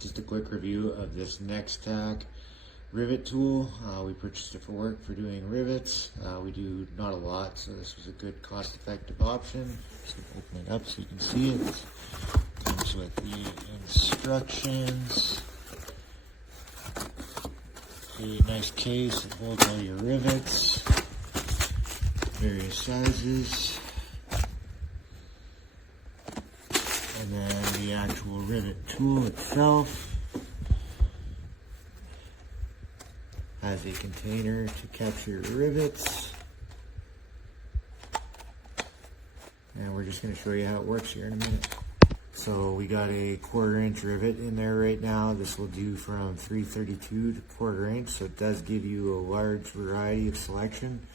Just a quick review of this NEXTACK rivet tool. We purchased it for work for doing rivets. We do not a lot, so this was a good cost-effective option. Just gonna open it up so you can see it. Comes with the instructions. A nice case that holds all your rivets, various sizes, and then the actual rivet tool itself has a container to capture your rivets, and we're just going to show you how it works here in a minute. So we got a 1/4 inch rivet in there right now. This will do from 3/32 to 1/4 inch, so it does give you a large variety of selection.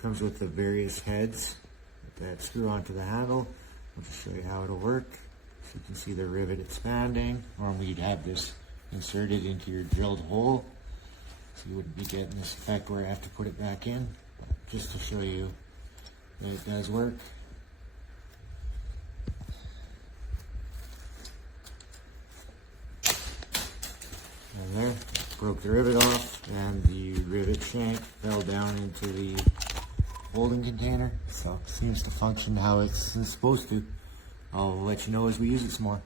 Comes with the various heads that screw onto the handle. I'll just show you how it'll work. So you can see the rivet expanding. Normally you'd have this inserted into your drilled hole, so you wouldn't be getting this effect where I have to put it back in. But just to show you that it does work. And there, broke the rivet off, and the rivet shank fell down into the holding container. So it seems to function how it's supposed to. I'll let you know as we use it some more.